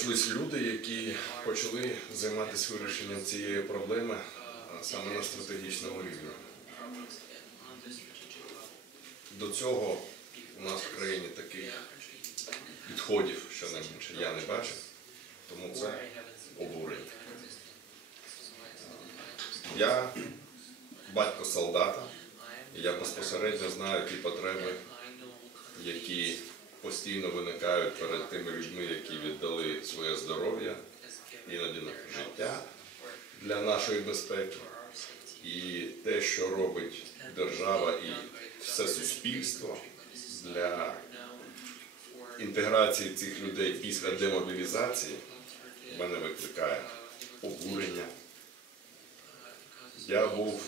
знайшлись люди, які почали займатися вирішенням цієї проблеми саме на стратегічному рівні. До цього у нас в країні таких підходів, щонайменше, я не бачив, тому це обурення. Я батько солдата, і я безпосередньо знаю ті потреби, які постійно виникають перед тими людьми, які віддали своє здоров'я, іноді на життя для нашої безпеки. І те, що робить держава і все суспільство для інтеграції цих людей після демобілізації, мене викликає обурення. Я був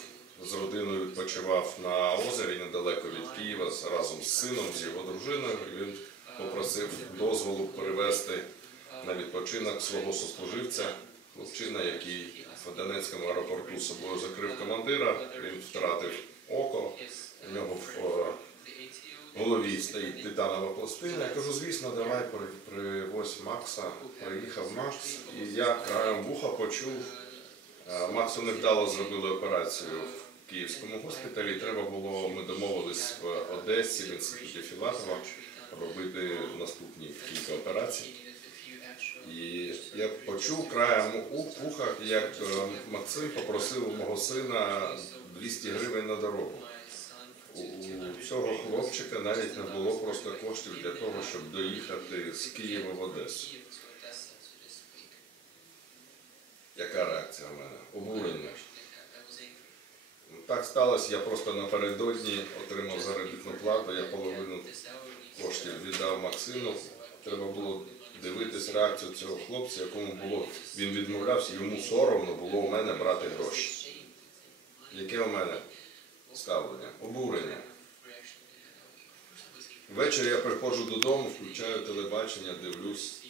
з родиною, відпочивав на озері недалеко від Києва разом з сином, з його дружиною. Він попросив дозволу перевезти на відпочинок свого сослуживця, хлопчина, який в Донецькому аеропорту з собою закрив командира. Він втратив око, у нього в е, голові стоїть титанова пластина. Я кажу, звісно, давай при- привозь Макса. Приїхав Макс, і я краєм вуха почув. е, Максу невдало зробили операцію Київському госпіталі. Треба було, ми домовились в Одесі, в інституті Філатова, робити наступні кілька операцій. І я почув краєм у- вуха, як е, Максим попросив у мого сина 200 гривень на дорогу. У цього хлопчика навіть не було просто коштів для того, щоб доїхати з Києва в Одесу. Яка реакція в мене? Обурення. Так сталося, я просто напередодні отримав заробітну плату, я половину коштів віддав Максиму. Треба було дивитись реакцію цього хлопця, якому було, він відмовлявся, йому соромно було у мене брати гроші. Яке у мене ставлення? Обурення. Ввечері я приходжу додому, включаю телебачення, дивлюсь,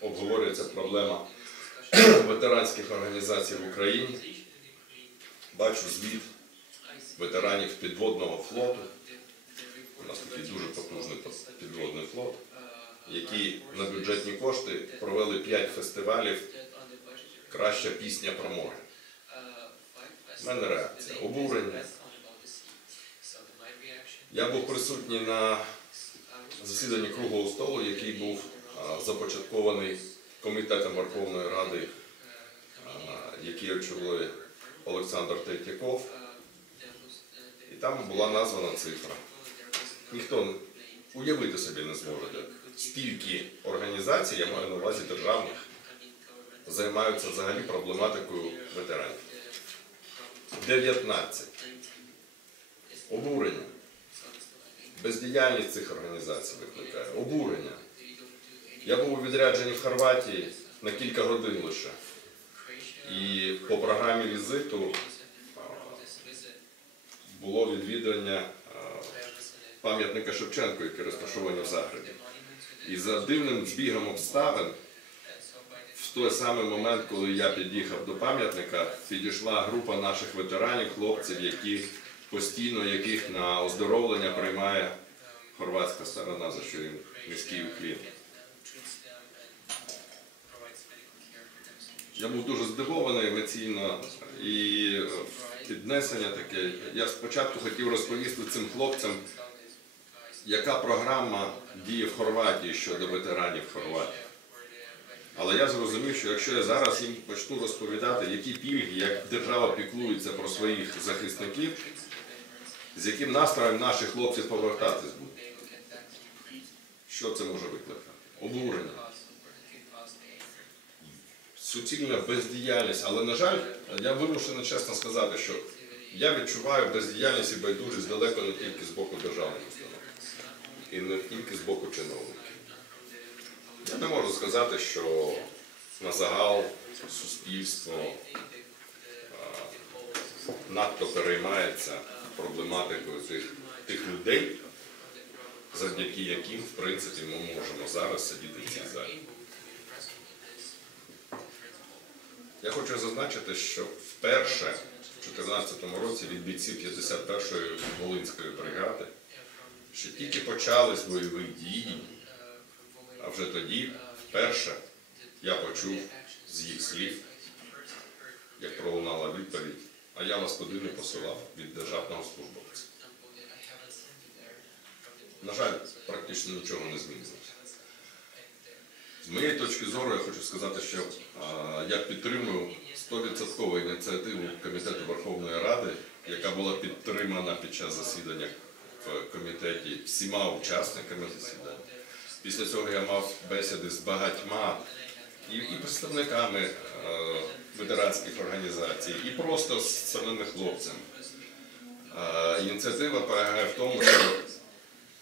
обговорюється проблема ветеранських організацій в Україні. Бачу звіт ветеранів підводного флоту. У нас такий дуже потужний підводний флот, які на бюджетні кошти провели 5 фестивалів Краща пісня про море. У мене реакція. Обурення. Я був присутній на засіданні круглого столу, який був започаткований комітетом Верховної Ради, який очолює Олександр Третьяков. І там була названа цифра. Ніхто уявити собі не зможе. Стільки організацій, я маю на увазі державних, займаються взагалі проблематикою ветеранів. 19. Обурення. Бездіяльність цих організацій викликає. Обурення. Я був у відрядженні в Хорватії на кілька годин лише. І по програмі візиту було відвідання пам'ятника Шевченку, який розташований в Загребі. І за дивним збігом обставин, в той самий момент, коли я під'їхав до пам'ятника, підійшла група наших ветеранів, хлопців, які постійно яких на оздоровлення приймає хорватська сторона, за що їм низький уклін. Я був дуже здивований емоційно і е, піднесення таке. Я спочатку хотів розповісти цим хлопцям, яка програма діє в Хорватії щодо ветеранів Хорватії. Але я зрозумів, що якщо я зараз їм почну розповідати, які пільги, як держава піклується про своїх захисників, з яким настроєм наші хлопці повертатись будуть, що це може викликати? Обурення суцільна бездіяльність. Але, на жаль, я вимушений чесно сказати, що я відчуваю бездіяльність і байдужість далеко не тільки з боку державних установ і не тільки з боку чиновників. Я не можу сказати, що на загал суспільство надто переймається проблематикою тих, тих людей, завдяки яким, в принципі, ми можемо зараз сидіти в цій залі. Я хочу зазначити, що вперше в 2014 році від бійців 51-ї Волинської бригади, що тільки почались бойові дії, а вже тоді вперше Я почув з їх слів, як пролунала відповідь, а я вас туди не посилав від державного службовця. На жаль, практично нічого не змінилося. Моєї точки зору, я хочу сказати, що я підтримую 100% ініціативу Комітету Верховної Ради, яка була підтримана під час засідання в комітеті всіма учасниками засідання. Після цього я мав бесіди з багатьма і, і представниками е, ветеранських організацій, і просто з самими хлопцями. Е, ініціатива полягає в тому, що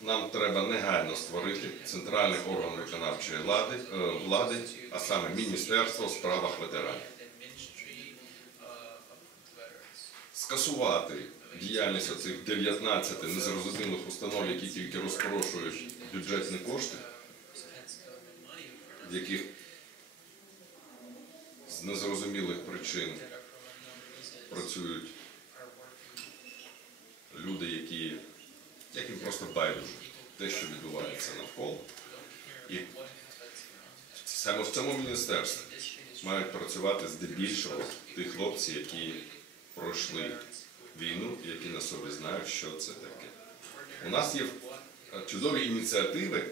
нам треба негайно створити центральний орган виконавчої влади, е, влади а саме Міністерство у справах ветеранів. Скасувати діяльність оцих 19 незрозумілих установ, які тільки розпорошують бюджетні кошти, в яких з незрозумілих причин працюють люди, які яким просто байдуже те, що відбувається навколо. І саме в цьому міністерстві мають працювати здебільшого ті хлопці, які пройшли війну які на собі знають, що це таке. У нас є чудові ініціативи.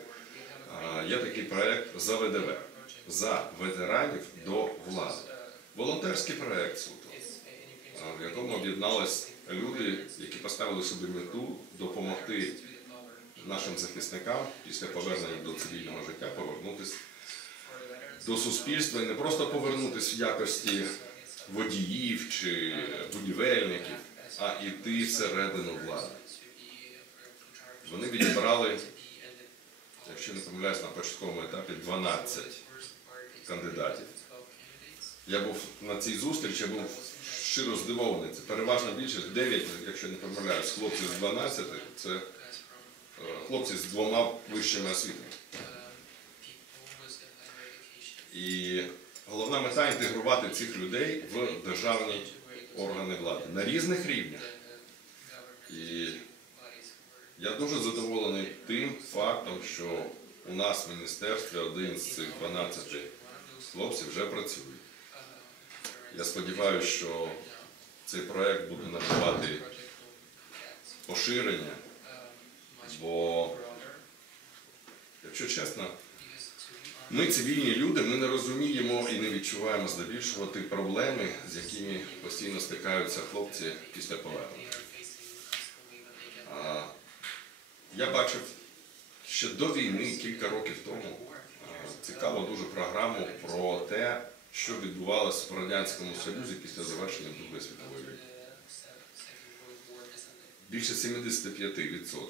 Є такий проект за ВДВ за ветеранів до влади. Волонтерський проект суто, в якому об'єднались люди, які поставили собі мету допомогти нашим захисникам після повернення до цивільного життя повернутися до суспільства і не просто повернутися в якості водіїв чи будівельників, а йти всередину влади. Вони відібрали, якщо не помиляюсь, на початковому етапі 12 кандидатів. Я був на цій зустрічі, я був щиро здивований. Це переважна більшість, 9, якщо не помиляюсь, хлопців з 12, це е, хлопці з двома вищими освітами. І головна мета інтегрувати цих людей в державні органи влади на різних рівнях. І я дуже задоволений тим фактом, що у нас в міністерстві один з цих 12 хлопців вже працює. Я сподіваюся, що цей проект буде набувати поширення, бо, якщо чесно, ми цивільні люди, ми не розуміємо і не відчуваємо здебільшого ті проблеми, з якими постійно стикаються хлопці після повернення. Я бачив ще до війни, кілька років тому, цікаву дуже програму про те, що відбувалося в Радянському Союзі після завершення Другої світової війни. Більше 75%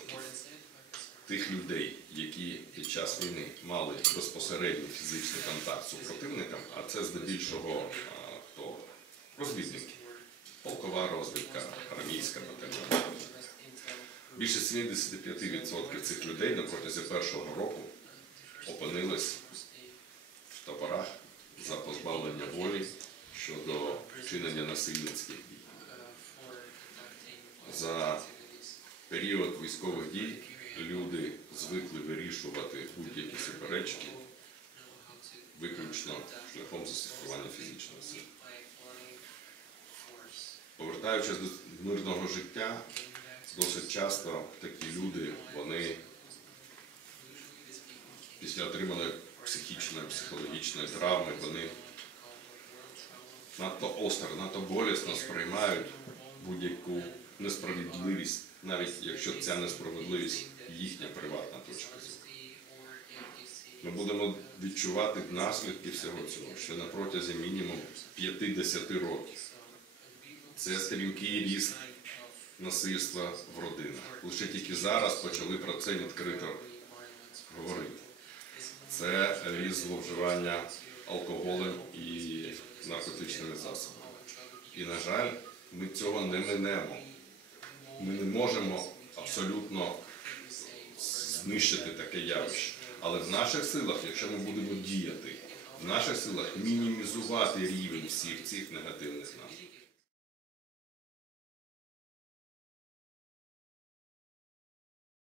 тих людей, які під час війни мали безпосередній фізичний контакт з супротивником, а це здебільшого хто розвідники, полкова розвідка, армійська батальйон. Більше 75% цих людей на протязі першого року опинились в таборах за позбавлення волі щодо вчинення насильницьких дій. За період військових дій люди звикли вирішувати будь-які суперечки виключно шляхом застосування фізичної сили. Повертаючись до мирного життя, досить часто такі люди, вони після отриманої психічної, психологічної травми, вони надто остро, надто болісно сприймають будь-яку несправедливість, навіть якщо ця несправедливість їхня приватна точка зору. Ми будемо відчувати наслідки всього цього ще на протязі мінімум 50 років. Це стрімкий ріст насильства в родинах. Лише тільки зараз почали про це відкрито говорити. Це ріст зловживання алкоголем і наркотичними засобами. І, на жаль, ми цього не минемо. Ми не можемо абсолютно знищити таке явище. Але в наших силах, якщо ми будемо діяти, в наших силах мінімізувати рівень всіх цих негативних наслідків.